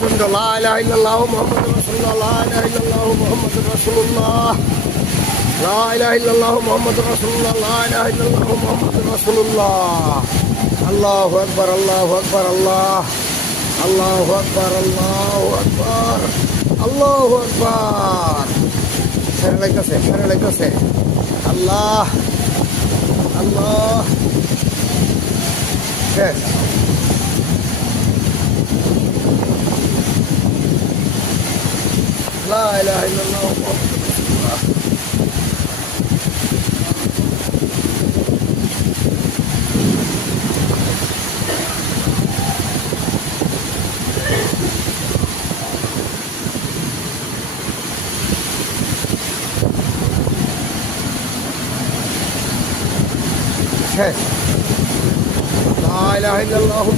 পর্যন্ত লা ইলাহা ইল্লাল্লাহু মুহাম্মাদুর রাসূলুল্লাহ, লা ইলাহা ইল্লাল্লাহু মুহাম্মাদুর রাসূলুল্লাহ, লা ইলাহা ইল্লাল্লাহু মুহাম্মাদুর রাসূলুল্লাহ, লা ইলাহা ইল্লাল্লাহু মুহাম্মাদুর রাসূলুল্লাহ। আল্লাহু আকবার, আল্লাহু আকবার, আল্লাহু আকবার, আল্লাহু আকবার, আল্লাহু আকবার। ফেরে লাইতেছে আল্লাহ, আল্লাহ। শেষ। লা ইলাহা ইল্লাল্লাহু মুহাম্মাদুর রাসূলুল্লাহ। শেষ। লা ইলাহা ইল্লাল্লাহু